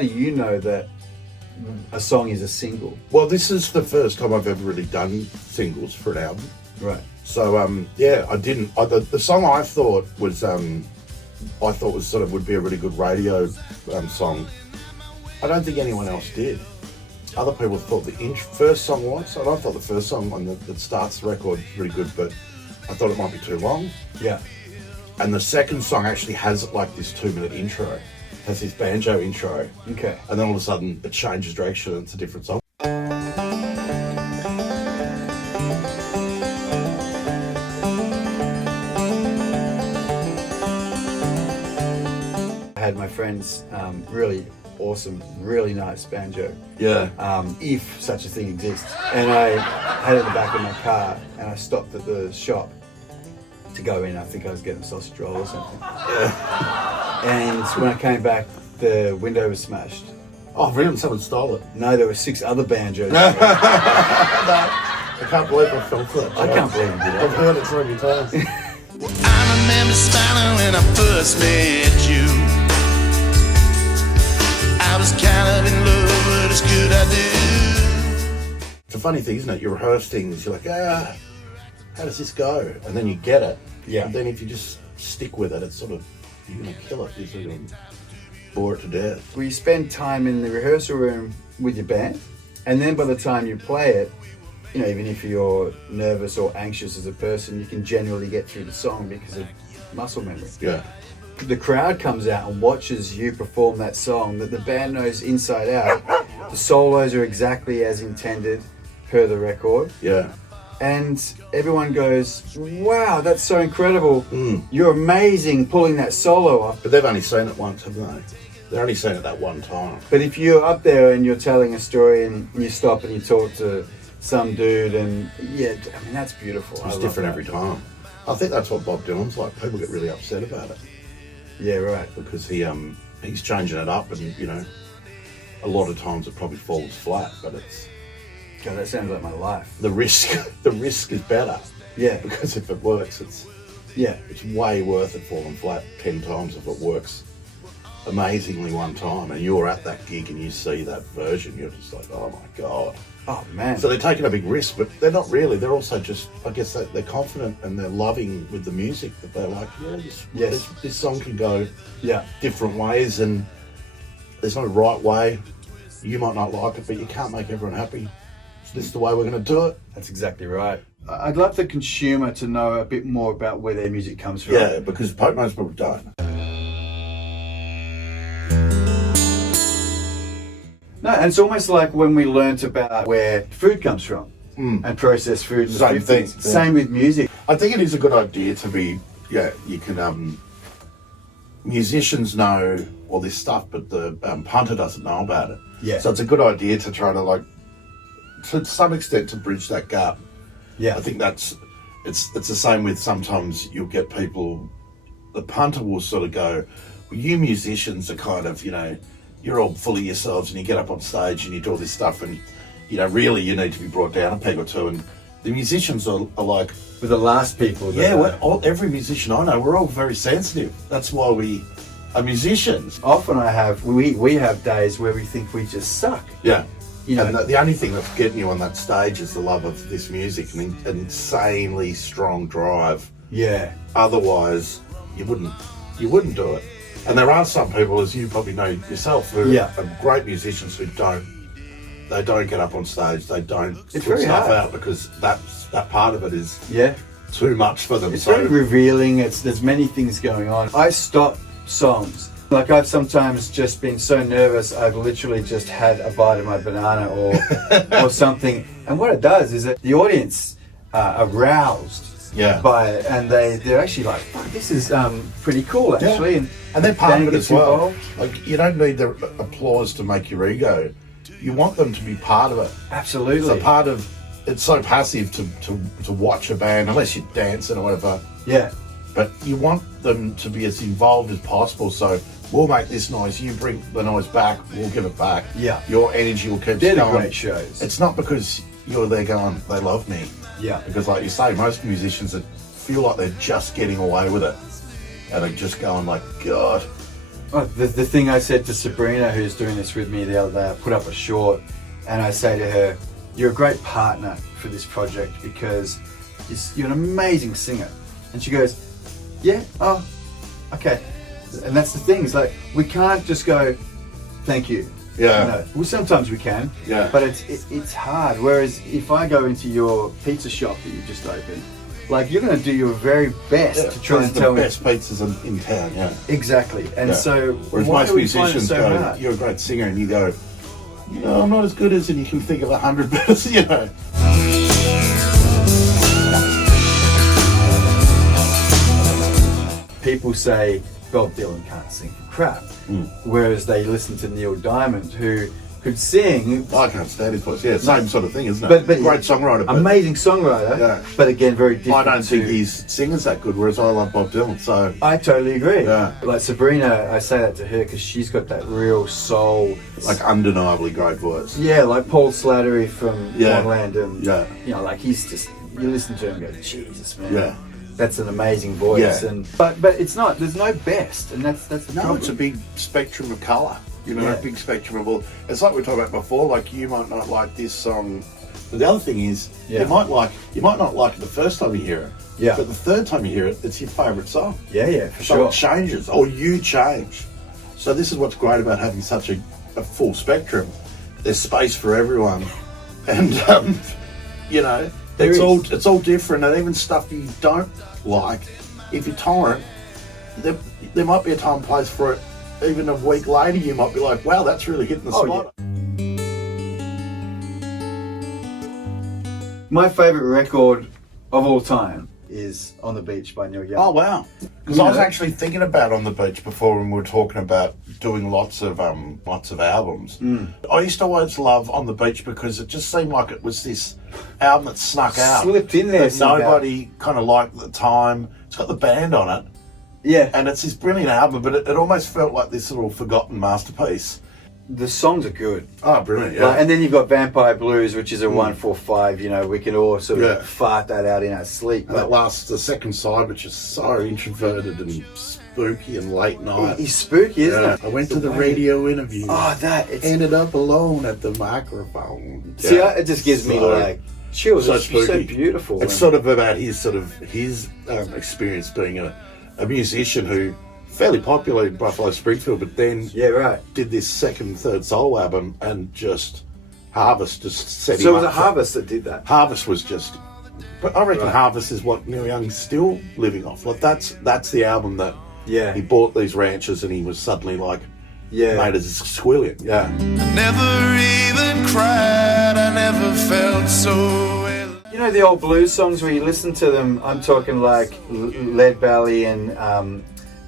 do you know that a song is a single? Well, this is the first time I've ever really done singles for an album. Right. So I didn't. The song I thought was sort of would be a really good radio song. I don't think anyone else did. Other people thought the first song was, and I thought the first song that starts the record is really good, but I thought it might be too long. Yeah. And the second song actually has like this 2-minute intro, has this banjo intro. Okay. And then all of a sudden it changes direction and it's a different song. I had my friend's really awesome, really nice banjo. Yeah. If such a thing exists. And I had it in the back of my car and I stopped at the shop to go in. I think I was getting a sausage roll or something. Yeah. And when I came back, the window was smashed. Oh, really? Someone stole it? No, there were 6 other banjos. No, I can't believe I felt that. I can't believe you did I've it. heard it so many times. I remember smiling when I first met you. I was kind of in love, what else could I do? It's a funny thing, isn't it? You rehearse things, you're like, how does this go? And then you get it. Yeah. And then if you just stick with it, it's sort of, you're going to kill it. You're sort of bore it to death. Well, you spend time in the rehearsal room with your band, and then by the time you play it, you know, even if you're nervous or anxious as a person, you can generally get through the song because of muscle memory. Yeah. The crowd comes out and watches you perform that song that the band knows inside out. The solos are exactly as intended per the record. Yeah. And everyone goes, wow, that's so incredible. Mm. You're amazing pulling that solo off. But they've only seen it once, haven't they? They've only seen it that one time. But if you're up there and you're telling a story and you stop and you talk to some dude and yeah, I mean, that's beautiful. It's different every time. I think that's what Bob Dylan's like. People get really upset about it. Yeah, right. Because he's changing it up and, you know, a lot of times it probably falls flat, but it's... God, that sounds like my life. The risk is better. Yeah. Because if it works, it's way worth it falling flat 10 times if it works amazingly one time. And you're at that gig and you see that version, you're just like, oh my God. Oh man. So they're taking a big risk, but they're not really. They're also just, I guess they're confident and they're loving with the music that they're like, this song can go different ways and there's no right way. You might not like it, but you can't make everyone happy. So this is the way we're going to do it. That's exactly right. I'd love the consumer to know a bit more about where their music comes from. Yeah, because most people don't. No, and it's almost like when we learnt about where food comes from and processed food. In the Same 50s. thing. Same with music. I think it is a good idea to be, you can, musicians know all this stuff, but the punter doesn't know about it. Yeah. So it's a good idea to try to to some extent to bridge that gap. Yeah. I think it's the same with sometimes you'll get people, the punter will sort of go, well, you musicians are kind of, you're all full of yourselves and you get up on stage and you do all this stuff and, really you need to be brought down a peg or two. And the musicians are like... We're the last people. Every musician I know, we're all very sensitive. That's why we are musicians. Often we have days where we think we just suck. Yeah. And the only thing that's getting you on that stage is the love of this music and an insanely strong drive. Yeah. Otherwise, you wouldn't do it. And there are some people, as you probably know yourself, who are great musicians who don't get up on stage. They don't put stuff out because that part of it is too much for them. It's very revealing. There's many things going on. I stop songs. Like I've sometimes just been so nervous, I've literally just had a bite of my banana or something. And what it does is that the audience are aroused by it, and they're actually like, fuck, this is pretty cool actually. And they're part of it as well. Like you don't need the applause to make your ego. You want them to be part of it. Absolutely. It's so passive to watch a band, unless you're dancing or whatever. Yeah. But you want them to be as involved as possible. So we'll make this noise, you bring the noise back, we'll give it back. Yeah. Your energy will keep going. They're great shows. It's not because you're there going, they love me. Yeah. Because like you say, most musicians that feel like they're just getting away with it. And they're just going like, God, Oh, the thing I said to Sabrina, who's doing this with me the other day, I put up a short and I say to her, you're a great partner for this project because you're an amazing singer. And she goes, yeah, oh, okay. And that's the thing, it's like, we can't just go, thank you. Yeah. You know, well, sometimes we can, Yeah. but it's hard. Whereas if I go into your pizza shop that you just opened, like, you're going to do your very best to try and tell me. the best pizzas in town, yeah. Exactly. And Yeah. so, Whereas why most do we find it musicians so go, hard? you're a great singer, and you go, no, I'm not as good as, and you can think of 100 better, you know. People say Bob Dylan can't sing for crap, whereas they listen to Neil Diamond, who could sing. I can't stand his voice. Yeah, same sort of thing, isn't it? But Great songwriter. But amazing songwriter, Yeah. but again, very different. I don't think his singer's that good, whereas I love Bob Dylan, so... I totally agree. Yeah. Like Sabrina, I say that to her because she's got that real soul. Like, undeniably great voice. Yeah, like Paul Slattery from Yeah. Moreland, and Yeah. you know, like he's just, you listen to him and go, Jesus, man. Yeah. That's an amazing voice. Yeah. And but it's not. There's no best, and that's the No, problem. it's a big spectrum of colour. You know, Yeah. a big spectrum of all. It's like we talked about before. Like, you might not like this song, but the other thing is, Yeah. you might not like it the first time you hear it. Yeah. But the third time you hear it, it's your favourite song. Yeah, for So sure. it changes, or you change. So this is what's great about having such a full spectrum. There's space for everyone, and you know, There it's all different, and even stuff you don't like. If you're tolerant, there might be a time and place for it. Even a week later, you might be like, wow, that's really hitting the Oh, spot. My favourite record of all time is On the Beach by Neil Young. Oh, wow. Because You I was know? actually thinking about On the Beach before when we were talking about doing lots of albums. I used to always love On the Beach because it just seemed like it was this album that snuck out. Slipped in there that somehow. nobody kind of liked at the time. It's got the band on it. Yeah, And it's this brilliant album, but it almost felt like this little forgotten masterpiece. the songs are good. Oh, brilliant, yeah. Like, and then you've got Vampire Blues, which is a 145. You know, we can all sort of Yeah. fart that out in our sleep. And that last, the second side, which is so introverted and spooky and late night. He's spooky, isn't Yeah. it? I went to the way- radio interview. Oh, that it's. Ended up alone at the microphone. See, Yeah. it just gives me So- like chills. so It's so spooky. beautiful. It's and- sort of about his experience being a musician who fairly popular in Buffalo Springfield, but then yeah, right. did this second, third solo album, and just Harvest just set So him it was up a for- Harvest that did that. Harvest was just, but I reckon Right. Harvest is what Neil Young's still living off. Like that's the album that Yeah, he bought these ranches and he was suddenly like yeah. made as a squillion. Yeah. I never even cried, I never felt so ill. You know the old blues songs where you listen to them. I'm talking like Lead Belly and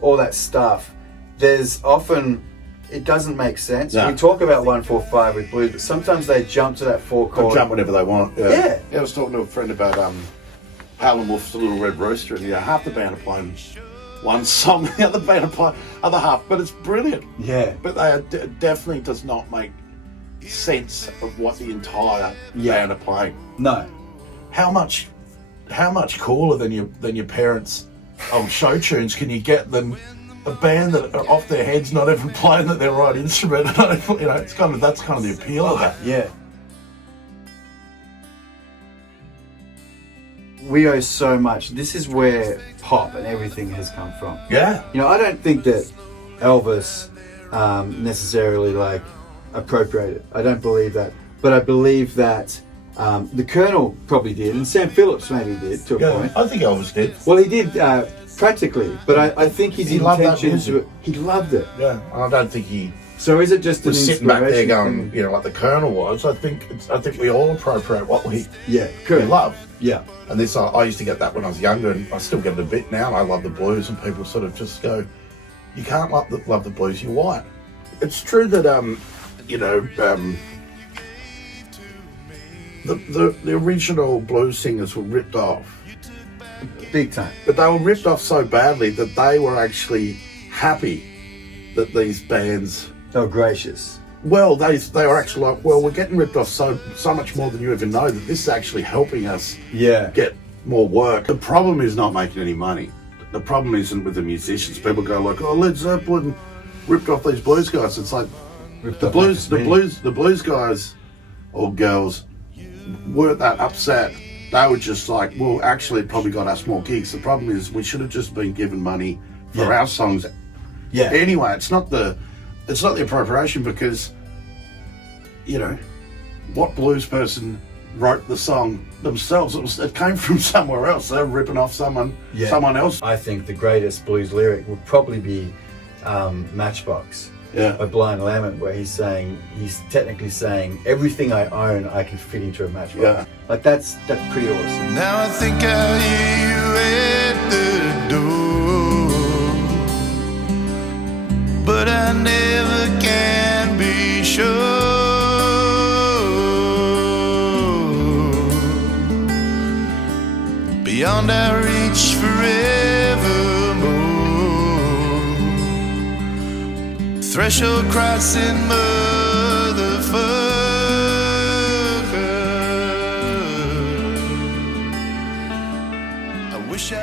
all that stuff. There's often it doesn't make sense. No. We talk about 145 with blues, but sometimes they jump to that four They'll chord. jump whenever they want. Yeah. I was talking to a friend about Howlin' Wolf's The Little Red Rooster, and half the band are playing one song, the other band are playing other half, but it's brilliant. Yeah, But they are definitely does not make sense of what the entire band are playing. no. How much cooler than your parents' old show tunes can you get than a band that are off their heads, not even playing the right instrument? You know, that's kind of the appeal of that. Yeah. We owe so much. This is where pop and everything has come from. Yeah. You know, I don't think that Elvis necessarily like appropriated. I don't believe that, but I believe that the Colonel probably did, and Sam Phillips maybe did to a point. I think Elvis did. Well, he did practically, but I think his He loved that intentions music. were he loved it. Yeah, I don't think he So is it just an was sitting back there inspiration going, thing? you know, like the Colonel was. I think we all appropriate what we Yeah, correct. love. Yeah, And this, I used to get that when I was younger, and I still get it a bit now. And I love the blues, and people sort of just go, "You can't love the blues. You're white." It's true that the original blues singers were ripped off, big time. but they were ripped off so badly that they were actually happy that these bands. Oh, gracious. Well, they were actually like, well, we're getting ripped off so much more than you even know, that this is actually helping us Yeah. get more work. The problem is not making any money. The problem isn't with the musicians. People go like, oh, Led Zeppelin, ripped off these blues guys. It's like Ripped the off blues, Memphis the blues guys or girls weren't that upset. They were just like, well, actually, it probably got us more gigs. The problem is we should have just been given money for Yeah. our songs. Yeah. Anyway, it's not the appropriation because, you know, what blues person wrote the song themselves? It came from somewhere else. They're ripping off someone else. I think the greatest blues lyric would probably be Matchbox by Blind Lemon, where he's technically saying everything I own I can fit into a matchbox. Yeah. Like that's pretty awesome. Now I think I hear you at the door, but I never can be sure. Beyond our reach forevermore, threshold crossing motherfucker. I wish I